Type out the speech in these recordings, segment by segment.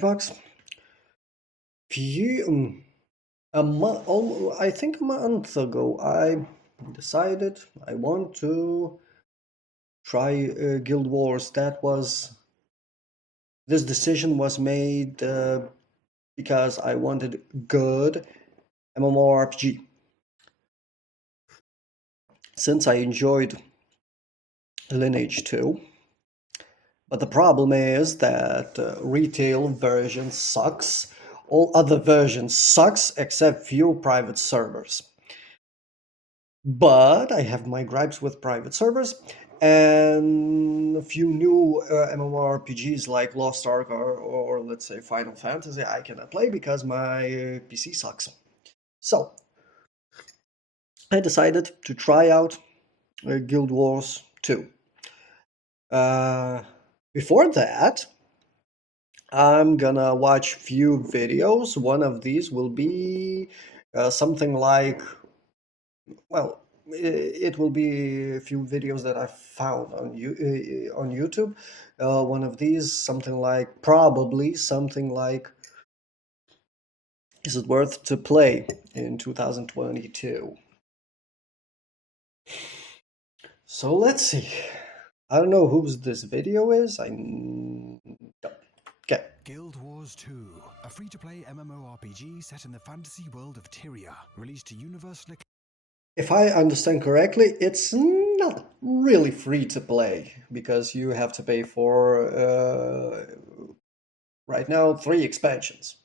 MatchBox. I think a month ago, I decided I want to try Guild Wars. This decision was made because I wanted good MMORPG. Since I enjoyed Lineage 2, but the problem is that retail version sucks. All other versions sucks except few private servers. But I have my gripes with private servers and a few new MMORPGs like Lost Ark or let's say Final Fantasy I cannot play because my PC sucks. So I decided to try out Guild Wars 2. Before that, I'm gonna watch few videos. One of these will be something like, well, it will be a few videos that I found on YouTube. One of these, probably something like, is it worth to play in 2022? So let's see. I don't know whose this video is. Okay. Guild Wars 2, a free-to-play MMORPG set in the fantasy world of Tyria, released to universal. If I understand correctly, it's not really free to play because you have to pay for right now 3 expansions,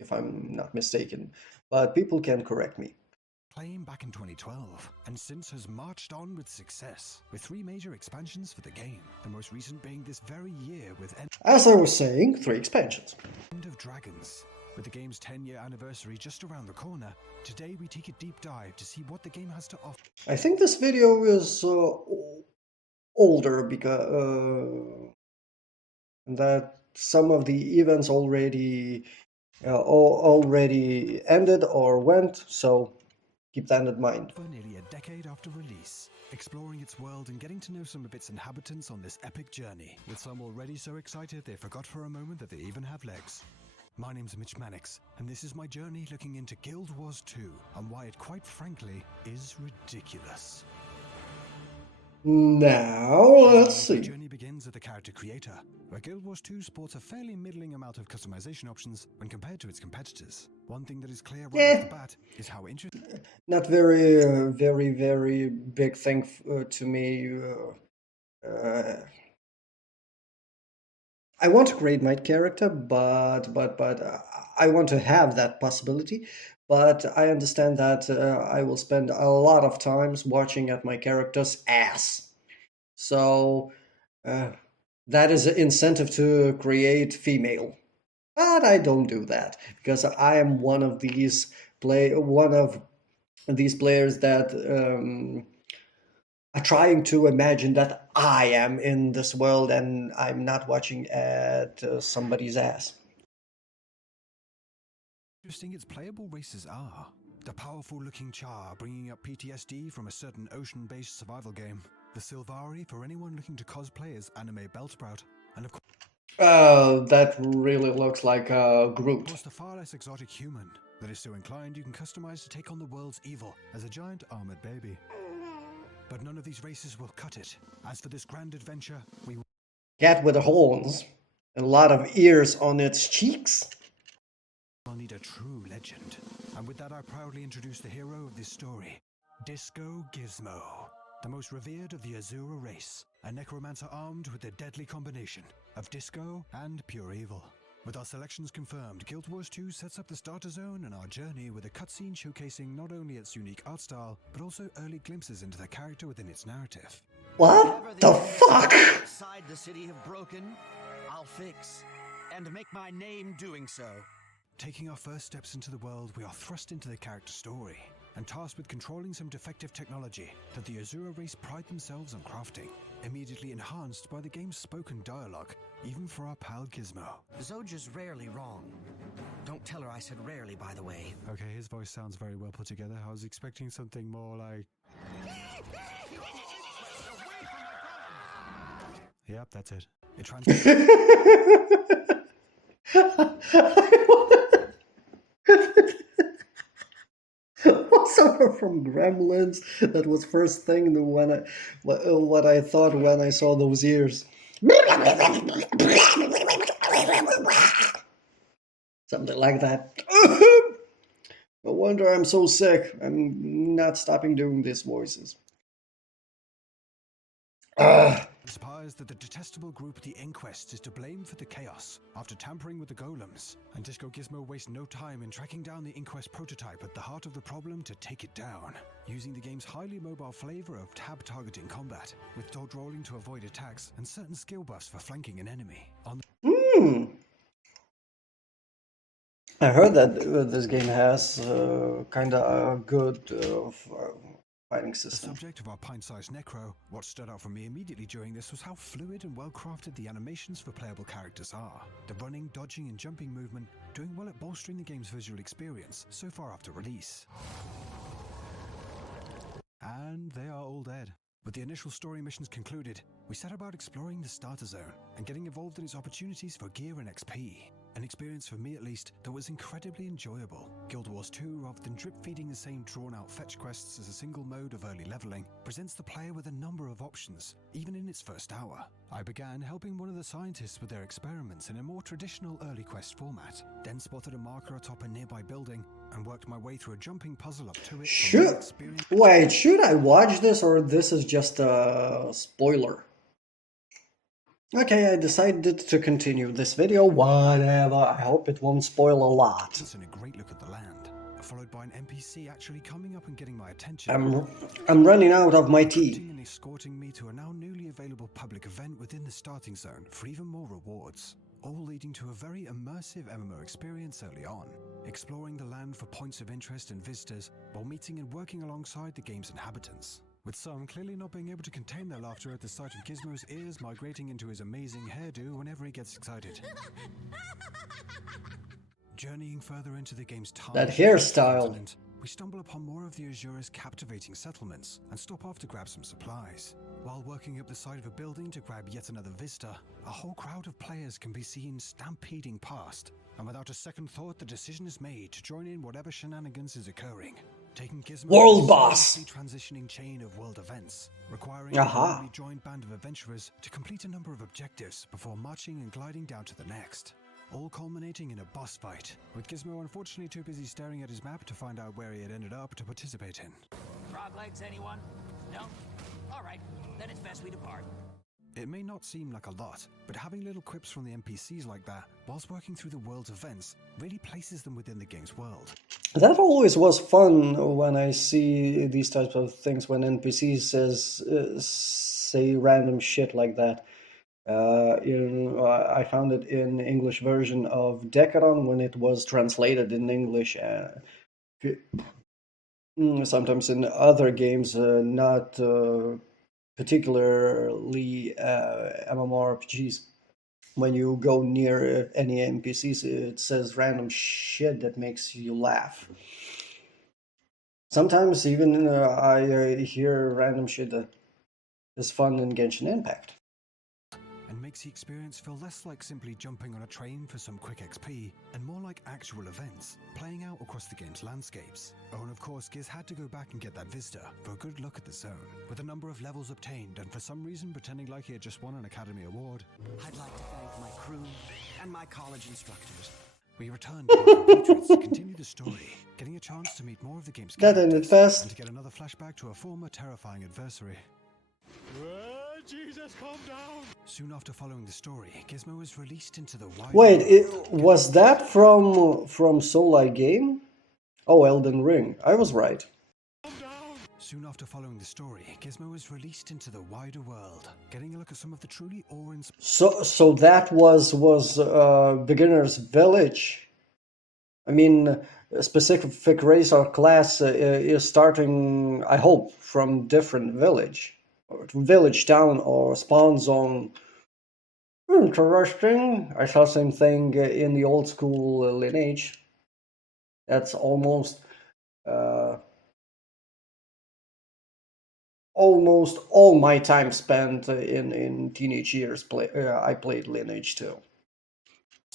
if I'm not mistaken. But people can correct me. Claim back in 2012, and since has marched on with success, with 3 major expansions for the game, the most recent being this very year with As I was saying, 3 expansions. End of Dragons. With the game's 10-year anniversary just around the corner, today we take a deep dive to see what the game has to offer. I think this video is older because that some of the events already ended or went, so keep that in mind. For nearly a decade after release, exploring its world and getting to know some of its inhabitants on this epic journey, with some already so excited they forgot for a moment that they even have legs. My name's Mitch Mannix, and this is my journey looking into Guild Wars 2 and why it quite frankly is ridiculous. Now, let's see. The journey begins at the character creator, where Guild Wars 2 sports a fairly middling amount of customization options when compared to its competitors. One thing that is clear right off the bat is how interesting. Not very big thing to me. I want to create my character, but I want to have that possibility. But I understand that I will spend a lot of times watching at my character's ass. So that is an incentive to create female. But I don't do that because I am one of these players that are trying to imagine that I am in this world and I'm not watching at somebody's ass. Interesting its playable races are. The powerful looking Char bringing up PTSD from a certain ocean-based survival game. The Sylvari for anyone looking to cosplay as anime Bellsprout. And of course, that really looks like a Groot. the far less exotic human that is so inclined you can customize to take on the world's evil as a giant armored baby. But none of these races will cut it. As for this grand adventure, we Cat with the horns and a lot of ears on its cheeks. will need a true legend. And with that, I proudly introduce the hero of this story, Disco Gizmo, the most revered of the Azura race, a necromancer armed with the deadly combination of disco and pure evil. With our selections confirmed, Guild Wars 2 sets up the starter zone and our journey with a cutscene showcasing not only its unique art style, but also early glimpses into the character within its narrative. What the fuck? Outside the city have broken, I'll fix, and make my name doing so. Taking our first steps into the world, we are thrust into the character story, and tasked with controlling some defective technology that the Azura race pride themselves on crafting, immediately enhanced by the game's spoken dialogue, even for our pal Gizmo. Zoj rarely wrong. Don't tell her I said rarely, by the way. Okay, his voice sounds very well put together. I was expecting something more like... Yep, that's it. It Somewhere from Gremlins. That was first thing when what I thought when I saw those ears. Something like that. No wonder I'm so sick. I'm not stopping doing these voices. Ugh. Inspires that the detestable group The Inquest is to blame for the chaos after tampering with the golems, and Disco Gizmo wastes no time in tracking down the Inquest prototype at the heart of the problem to take it down, using the game's highly mobile flavor of tab targeting combat, with dodge rolling to avoid attacks and certain skill buffs for flanking an enemy. I heard that this game has kind of a good fighting The system. subject of our pint-sized necro, what stood out for me immediately during this was how fluid and well-crafted the animations for playable characters are. The running, dodging and jumping movement doing well at bolstering the game's visual experience so far after release. And they are all dead. With the initial story missions concluded, we set about exploring the starter zone and getting involved in its opportunities for gear and XP. An experience for me at least that was incredibly enjoyable. Guild Wars 2, rather than drip-feeding the same drawn-out fetch quests as a single mode of early leveling, presents the player with a number of options, even in its first hour. I began helping one of the scientists with their experiments in a more traditional early quest format, then spotted a marker atop a nearby building and worked my way through a jumping puzzle up to it. Should I watch this or this is just a spoiler? Okay, I decided to continue this video, whatever. I hope it won't spoil a lot. And a great look at the land, followed by an NPC actually coming up and getting my attention. I'm running out of my tea. And escorting me to a now newly available public event within the starting zone for even more rewards, all leading to a very immersive MMO experience early on, exploring the land for points of interest and visitors while meeting and working alongside the game's inhabitants. With some clearly not being able to contain their laughter at the sight of Gizmo's ears migrating into his amazing hairdo whenever he gets excited. Journeying further into the game's that hairstyle, we stumble upon more of the Azura's captivating settlements and stop off to grab some supplies. While working up the side of a building to grab yet another vista, a whole crowd of players can be seen stampeding past, and without a second thought the decision is made to join in whatever shenanigans is occurring. Taking Gizmo World Boss, transitioning chain of world events, requiring a newly joined band of adventurers to complete a number of objectives before marching and gliding down to the next. All culminating in a boss fight, with Gizmo unfortunately too busy staring at his map to find out where he had ended up to participate in. Frog legs, anyone? No? Alright, then it's best we depart. It may not seem like a lot, but having little quips from the NPCs like that, whilst working through the world's events, really places them within the game's world. That always was fun when I see these types of things, when NPCs say random shit like that. I found it in English version of Decadon when it was translated in English. Sometimes in other games, not particularly MMORPGs. When you go near any NPCs, it says random shit that makes you laugh. Sometimes even I hear random shit that is fun in Genshin Impact. And makes the experience feel less like simply jumping on a train for some quick XP, and more like actual events, playing out across the game's landscapes. Oh, and of course, Giz had to go back and get that vista for a good look at the zone, with a number of levels obtained, and for some reason pretending like he had just won an Academy Award. I'd like to thank my crew and my college instructors. We returned to our compatriots to continue the story, getting a chance to meet more of the game's characters, that ended fast, and to get another flashback to a former terrifying adversary. Jesus, calm down! Soon after following the story, Gizmo was released into the wild world. Was that from Soul Game? Oh, Elden Ring. I was right. Soon after following the story, Gizmo was released into the wider world, getting a look at some of the truly awe-inspiring. So that was beginner's village. I mean, a specific race or class is starting, I hope, from different village, or village, town, or spawn zone. Interesting. I saw same thing in the old school Lineage. That's almost all my time spent in teenage years. I played Lineage too.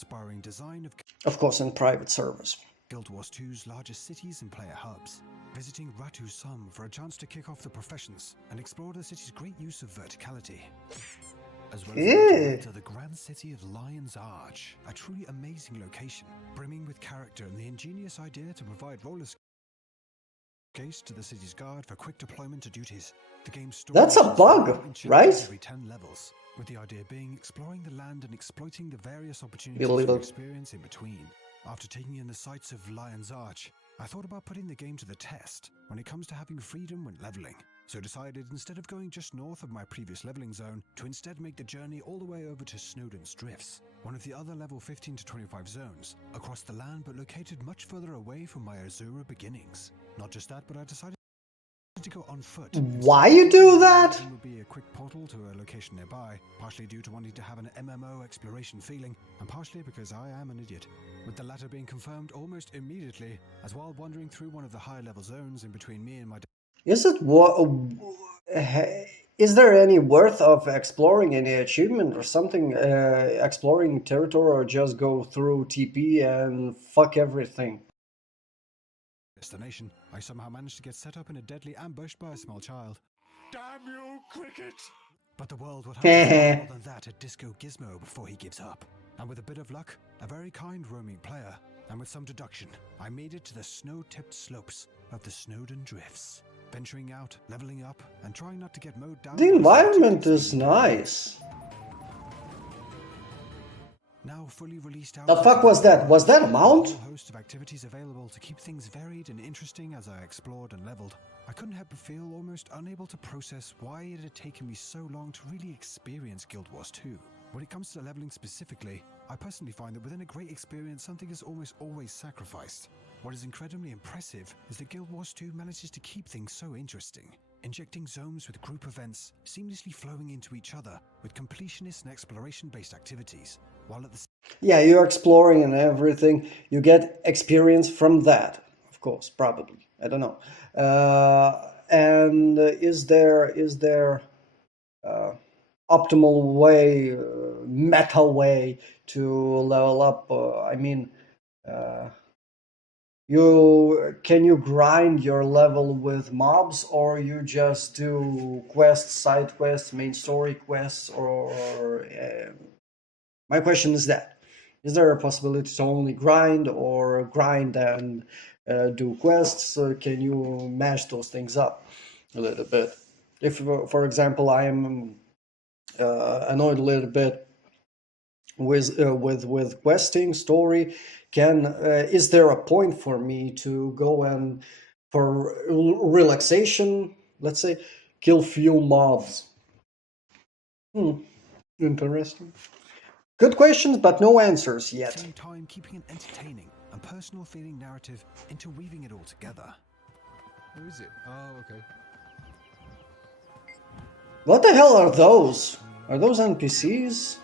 inspiring design Of course, in private servers. Guild Wars 2's largest cities and player hubs, visiting Ratu Sum for a chance to kick off the professions and explore the city's great use of verticality. As well as to the grand city of Lion's Arch, a truly amazing location, brimming with character and the ingenious idea to provide roller skates to the city's guard for quick deployment to duties. The game's story That's a bug, right? Every 10 levels, with the idea being exploring the land and exploiting the various opportunities for experience in between. After taking in the sights of Lion's Arch, I thought about putting the game to the test when it comes to having freedom when leveling. So decided instead of going just north of my previous leveling zone, to instead make the journey all the way over to Snowdon's Drifts, one of the other level 15 to 25 zones, across the land but located much further away from my Azura beginnings. Not just that, but I decided to go on foot. Why you do that? It would be a quick portal to a location nearby, partially due to wanting to have an MMO exploration feeling, and partially because I am an idiot, with the latter being confirmed almost immediately, as while wandering through one of the high level zones in between me and my Is it is there any worth of exploring any achievement or something, exploring territory, or just go through TP and fuck everything? Destination, I somehow managed to get set up in a deadly ambush by a small child. Damn you, Cricket! But the world would have to more than that at Disco Gizmo before he gives up. And with a bit of luck, a very kind roaming player, and with some deduction, I made it to the snow-tipped slopes of the Snowdon Drifts. Venturing out, leveling up, and trying not to get mowed down. The environment is nice. Now fully released out. The fuck was that? Was that a mount? A host of activities available to keep things varied and interesting as I explored and leveled. I couldn't help but feel almost unable to process why it had taken me so long to really experience Guild Wars 2. When it comes to leveling specifically, I personally find that within a great experience, something is almost always sacrificed. What is incredibly impressive is that Guild Wars 2 manages to keep things so interesting, injecting zones with group events, seamlessly flowing into each other with completionist and exploration-based activities, while at the Yeah, you're exploring and everything. You get experience from that, of course, probably. I don't know. And is there optimal way, meta way to level up? I mean, can you grind your level with mobs, or you just do quests, side quests, main story quests, or my question is that. Is there a possibility to only grind, or grind and do quests? Can you mash those things up a little bit? If, for example, I am annoyed a little bit with questing story, is there a point for me to go and, for relaxation, let's say, kill few mobs? Interesting. Good questions, but no answers yet. At the same time, keeping an entertaining and personal feeling narrative, interweaving it all together. Who is it? Oh, okay. What the hell are those? Are those NPCs?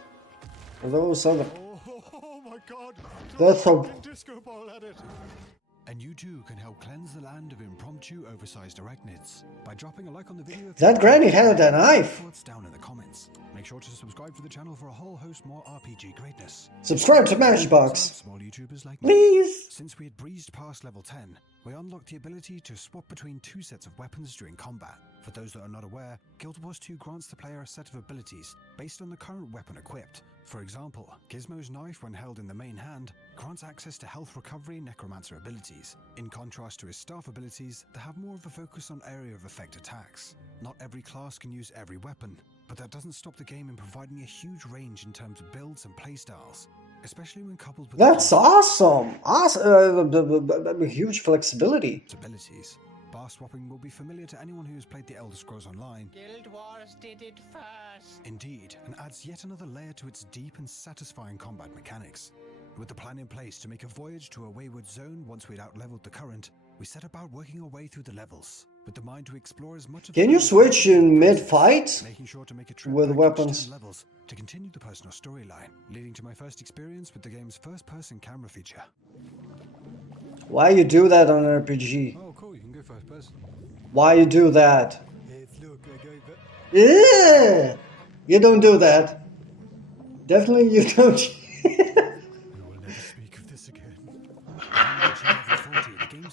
Are those other? Oh my god! That's a... Disco ball at it! And you too can help cleanse the land of impromptu, oversized arachnids by dropping a like on the video. That granny had a knife. Thoughts down in the comments. Make sure to subscribe to the channel for a whole host more RPG greatness. Subscribe to MatchBox. Small YouTubers like me. Please. Since we had breezed past level 10, we unlocked the ability to swap between two sets of weapons during combat. For those that are not aware, Guild Wars 2 grants the player a set of abilities based on the current weapon equipped. For example, Gizmo's knife, when held in the main hand, grants access to health recovery and necromancer abilities, in contrast to his staff abilities that have more of a focus on area of effect attacks. Not every class can use every weapon, but that doesn't stop the game in providing a huge range in terms of builds and playstyles, especially when coupled with... That's awesome! Huge flexibility. Abilities. Bar swapping will be familiar to anyone who has played the Elder Scrolls Online. Guild Wars did it first. Indeed, and adds yet another layer to its deep and satisfying combat mechanics. With the plan in place to make a voyage to a wayward zone once we'd outleveled the current, we set about working our way through the levels, with the mind to explore as much of... Can you switch in mid-fight making sure to make a trip with back weapons? each 10 levels to continue the personal storyline, leading to my first experience with the game's first-person camera feature. Why you do that on RPG? Oh, cool. You can go first person. Why you do that? Yes, look, I go back. You don't do that. Definitely you don't.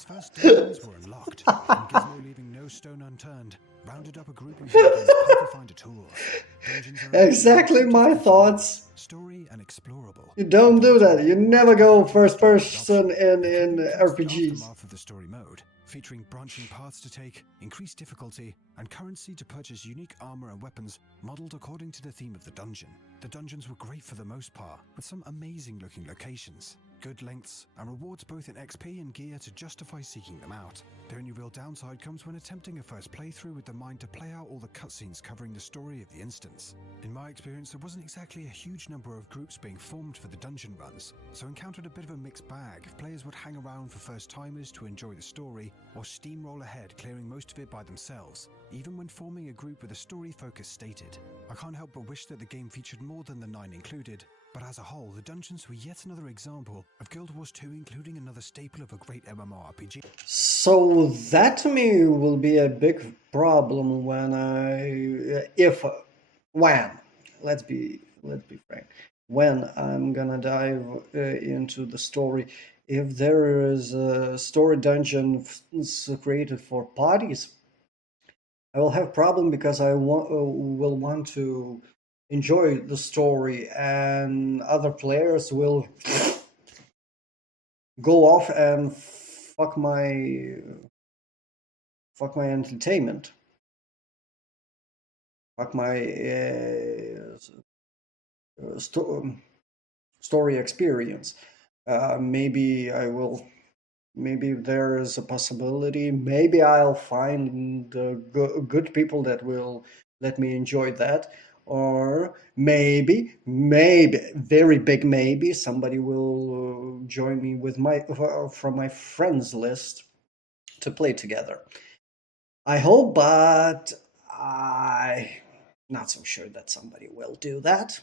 As first dungeons were unlocked, and Gizmo, leaving no stone unturned, rounded up a group using the game's Pathfinder tools. Dungeons are Exactly my thoughts. story and explorable. You don't do that. You never go first person in The RPGs. aftermath of the story mode, featuring branching paths to take, increased difficulty, and currency to purchase unique armor and weapons modeled according to the theme of the dungeon. The dungeons were great for the most part, with some amazing looking locations, good lengths, and rewards both in XP and gear to justify seeking them out. The only real downside comes when attempting a first playthrough with the mind to play out all the cutscenes covering the story of the instance. In my experience, there wasn't exactly a huge number of groups being formed for the dungeon runs, so encountered a bit of a mixed bag if players would hang around for first timers to enjoy the story, or steamroll ahead clearing most of it by themselves, even when forming a group with a story focus stated. I can't help but wish that the game featured more than the 9 included, but as a whole, the dungeons were yet another example of Guild Wars 2 including another staple of a great MMORPG. So that to me will be a big problem when, let's be frank, when I'm gonna dive into the story. If there is a story dungeon created for parties, I will have problem because will want to enjoy the story, and other players will go off and fuck my entertainment, fuck my story experience. Maybe I will. Maybe there is a possibility. Maybe I'll find good people that will let me enjoy that. Or maybe, very big maybe, somebody will join me with from my friends list to play together. I hope, but I'm not so sure that somebody will do that.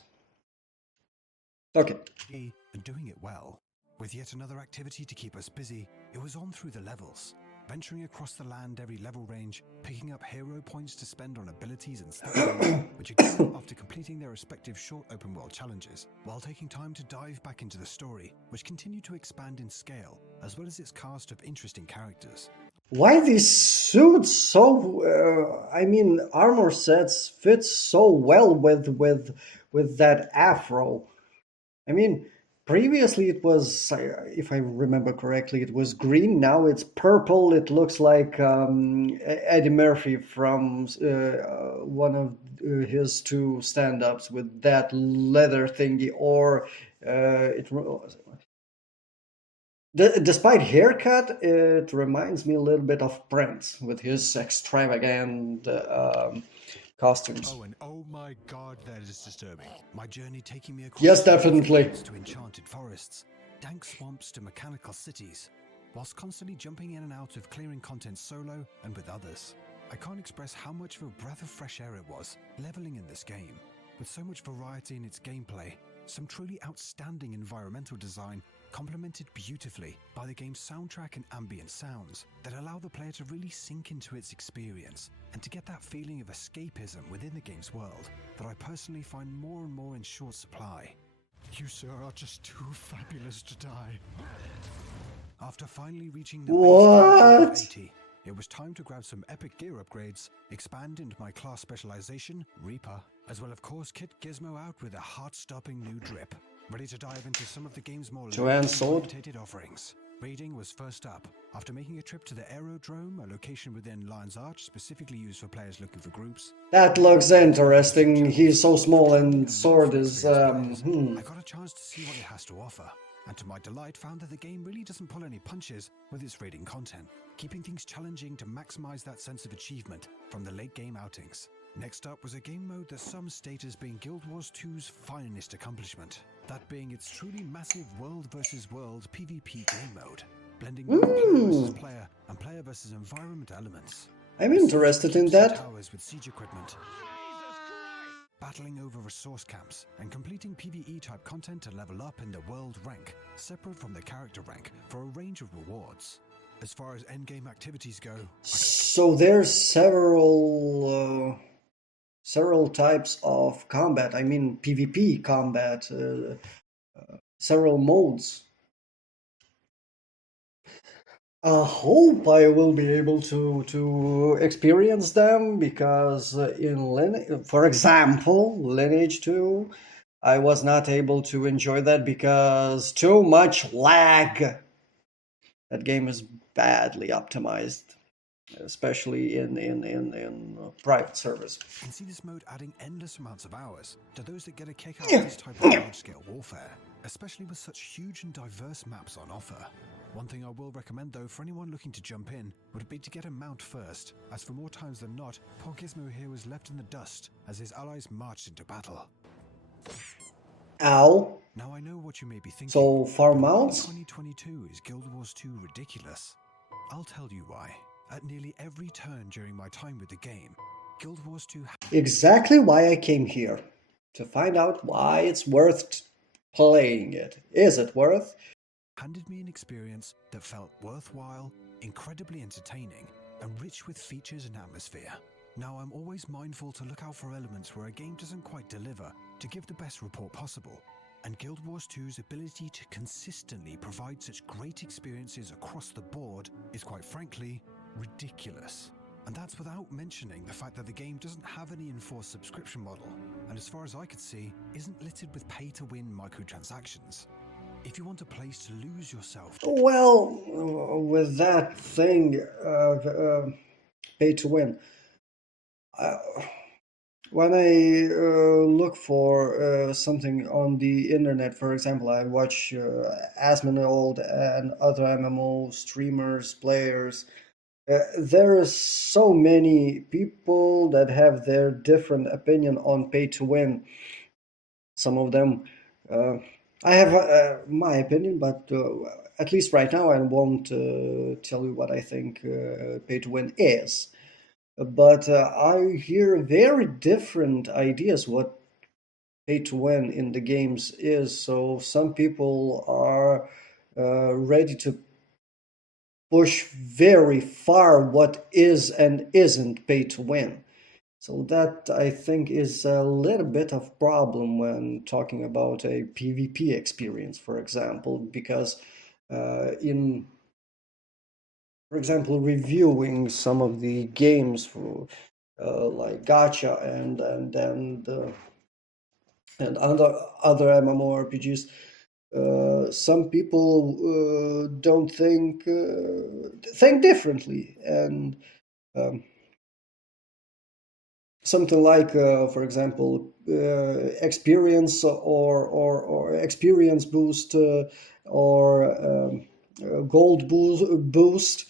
Okay. And doing it well. With yet another activity to keep us busy, it was on through the levels, venturing across the land every level range, picking up hero points to spend on abilities and stats, which are given after completing their respective short open world challenges, while taking time to dive back into the story, which continued to expand in scale, as well as its cast of interesting characters. Why these suits so? I mean, armor sets fit so well with that afro. I mean, previously it was, if I remember correctly, it was green. Now it's purple. It looks like Eddie Murphy from one of his two stand-ups with that leather thingy, or it. Despite haircut, it reminds me a little bit of Prince with his extravagant costumes. Oh, and oh my god, that is disturbing. My journey taking me across Yes, definitely. fields to enchanted forests, dank swamps to mechanical cities, whilst constantly jumping in and out of clearing content solo and with others. I can't express how much of a breath of fresh air it was, leveling in this game. With so much variety in its gameplay, some truly outstanding environmental design complemented beautifully by the game's soundtrack and ambient sounds that allow the player to really sink into its experience and to get that feeling of escapism within the game's world that I personally find more and more in short supply. You, sir, are just too fabulous to die. After finally reaching the What? base stage of 80, it was time to grab some epic gear upgrades, expand into my class specialization, Reaper, as well of course kit Gizmo out with a heart-stopping new drip. Ready to dive into some of the game's more Joanne's sword? orientated offerings. Raiding was first up, after making a trip to the Aerodrome, a location within Lion's Arch specifically used for players looking for groups. That looks interesting. He's so small and sword is I got a chance to see what it has to offer, and to my delight found that the game really doesn't pull any punches with its raiding content, keeping things challenging to maximize that sense of achievement from the late game outings. Next up was a game mode that some state as being Guild Wars 2's finest accomplishment, that being its truly massive world versus world PvP game mode, blending both player versus player and player versus environment elements. I'm interested in that. Towers with siege equipment, battling over resource camps, and completing PvE type content to level up in the world rank, separate from the character rank, for a range of rewards. As far as endgame activities go, So there's several types of combat. I mean PvP combat, several modes. I hope I will be able to experience them because for example, Lineage 2, I was not able to enjoy that because too much lag. That game is badly optimized, especially in private servers. I can see this mode adding endless amounts of hours to those that get a kick out of this type of large-scale warfare, especially with such huge and diverse maps on offer. One thing I will recommend though for anyone looking to jump in would be to get a mount first, as for more times than not, poor Gizmo here was left in the dust as his allies marched into battle. Ow. Now I know what you may be thinking, So far but why in mounts? 2022 is Guild Wars 2 ridiculous? I'll tell you why. At nearly every turn during my time with the game, Guild Wars 2 Exactly why I came here. To find out why it's worth playing it. Is it worth? handed me an experience that felt worthwhile, incredibly entertaining, and rich with features and atmosphere. Now I'm always mindful to look out for elements where a game doesn't quite deliver to give the best report possible. And Guild Wars 2's ability to consistently provide such great experiences across the board is quite frankly ridiculous. And that's without mentioning the fact that the game doesn't have any enforced subscription model, and as far as I could see, isn't littered with pay-to-win microtransactions. If you want a place to lose yourself, Well, with that thing of pay to win, uh, when I look for something on the internet, for example, I watch Asmongold and other MMO streamers, players. There is so many people that have their different opinion on pay to win. Some of them, uh, I have my opinion, but at least right now, I won't tell you what I think pay to win is. But I hear very different ideas what pay to win in the games is. So some people are ready to push very far what is and isn't pay to win. So that I think is a little bit of problem when talking about a PvP experience, for example, because for example, reviewing some of the games for like Gacha and other MMORPGs, some people don't think differently, and um, something like, for example, experience or experience boost or gold boost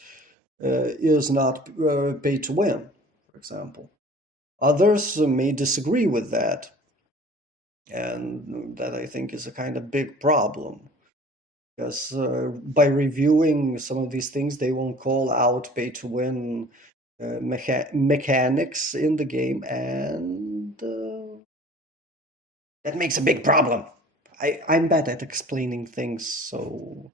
is not pay to win, for example. Others may disagree with that, and that I think is a kind of big problem because by reviewing some of these things, they won't call out pay to win mechanics in the game, and that makes a big problem. I'm bad at explaining things, so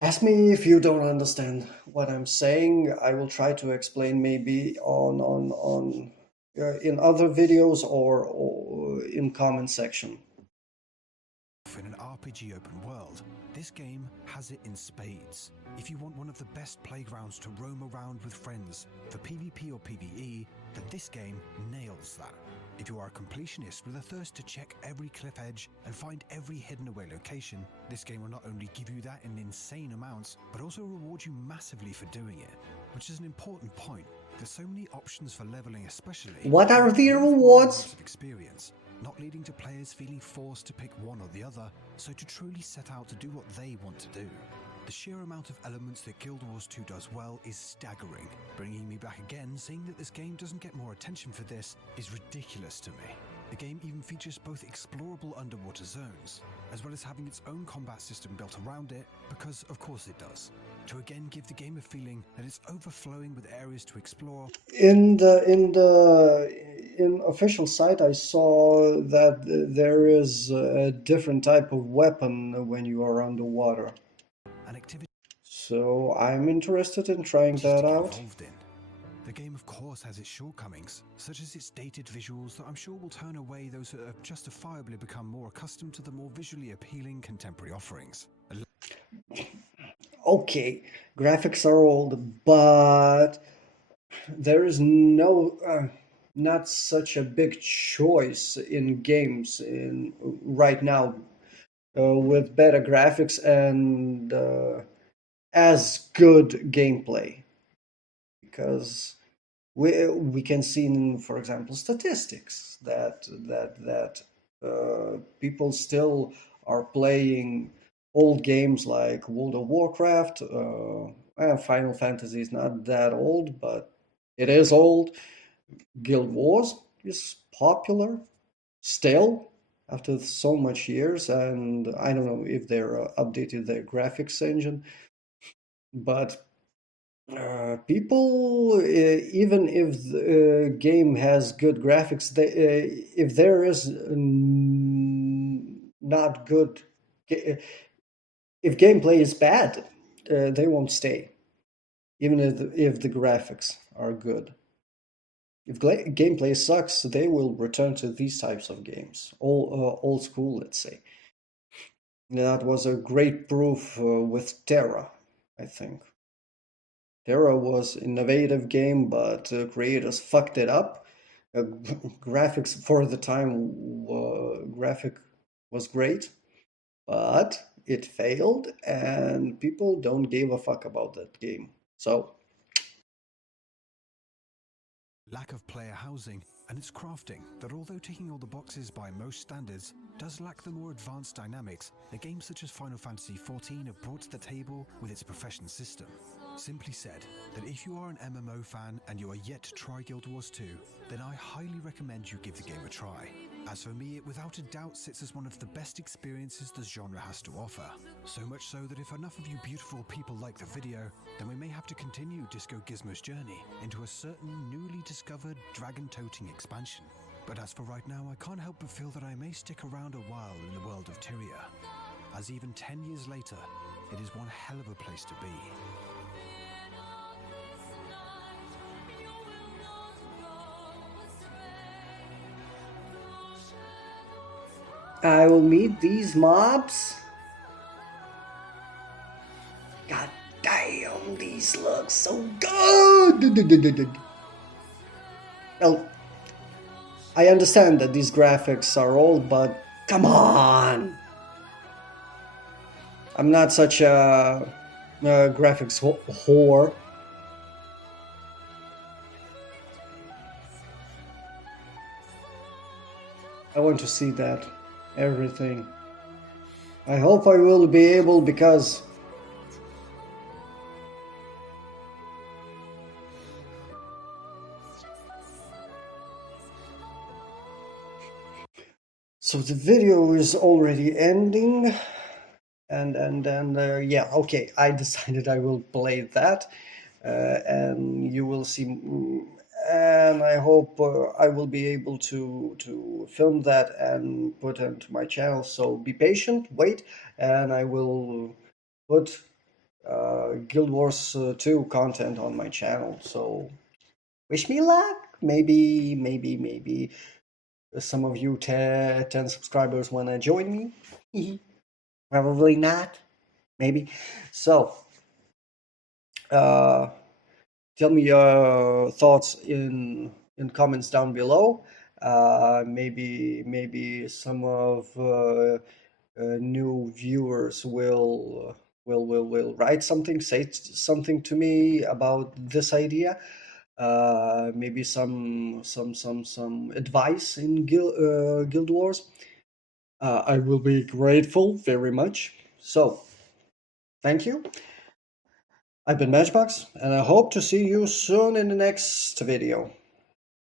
ask me if you don't understand what I'm saying. I will try to explain maybe on in other videos or in comment section. in an RPG open world, this game has it in spades. If you want one of the best playgrounds to roam around with friends for PvP or PvE, then this game nails that. If you are a completionist with a thirst to check every cliff edge and find every hidden away location, this game will not only give you that in insane amounts, but also reward you massively for doing it, which is an important point. There's so many options for leveling especially. What are the worthwhile rewards? amounts of experience, not leading to players feeling forced to pick one or the other, so to truly set out to do what they want to do. The sheer amount of elements that Guild Wars 2 does well is staggering. Bringing me back again, seeing that this game doesn't get more attention for this is ridiculous to me. The game even features both explorable underwater zones, as well as having its own combat system built around it, because of course it does, to again give the game a feeling that it's overflowing with areas to explore. In official site, I saw that there is a different type of weapon when you are underwater. And activities So I'm interested in trying to that get out. involved in. The game, of course, has its shortcomings, such as its dated visuals that I'm sure will turn away those that have justifiably become more accustomed to the more visually appealing contemporary offerings. Okay, graphics are old, but there is not such a big choice in games in right now with better graphics and as good gameplay because we can see in, for example, statistics that people still are playing old games like World of Warcraft. Final Fantasy is not that old, but it is old. Guild Wars is popular still after so much years, and I don't know if they're updated their graphics engine, but people, even if the game has good graphics, if there is not good, if gameplay is bad, they won't stay, even if the graphics are good. If gameplay sucks, they will return to these types of games, old school, let's say. That was a great proof with Terra, I think. Terra was innovative game, but creators fucked it up. Graphics for the time, graphic was great, but it failed, and people don't give a fuck about that game. So Lack of player housing and its crafting that, although ticking all the boxes by most standards, does lack the more advanced dynamics that games such as Final Fantasy XIV have brought to the table with its profession system. Simply said, that if you are an MMO fan and you are yet to try Guild Wars 2, then I highly recommend you give the game a try. As for me, it without a doubt sits as one of the best experiences the genre has to offer. So much so that if enough of you beautiful people like the video, then we may have to continue Disco Gizmo's journey into a certain newly discovered dragon-toting expansion. But as for right now, I can't help but feel that I may stick around a while in the world of Tyria, as even 10 years later, it is one hell of a place to be. I will meet these mobs. God damn, these look so good. Well, I understand that these graphics are old, but come on. I'm not such a graphics whore. I want to see that. Everything. I hope I will be able because so the video is already ending and yeah, okay, I decided I will play that and you will see and I hope I will be able to film that and put it into my channel, so be patient, wait, and I will put Guild Wars 2 content on my channel, so wish me luck. Maybe some of you 10 subscribers want to join me. Probably not. Maybe. So, uh, tell me your thoughts in comments down below. Maybe some of new viewers will write something, say something to me about this idea. Maybe some advice in Guild Wars. I will be grateful very much. So, thank you. I've been MatchBox, and I hope to see you soon in the next video.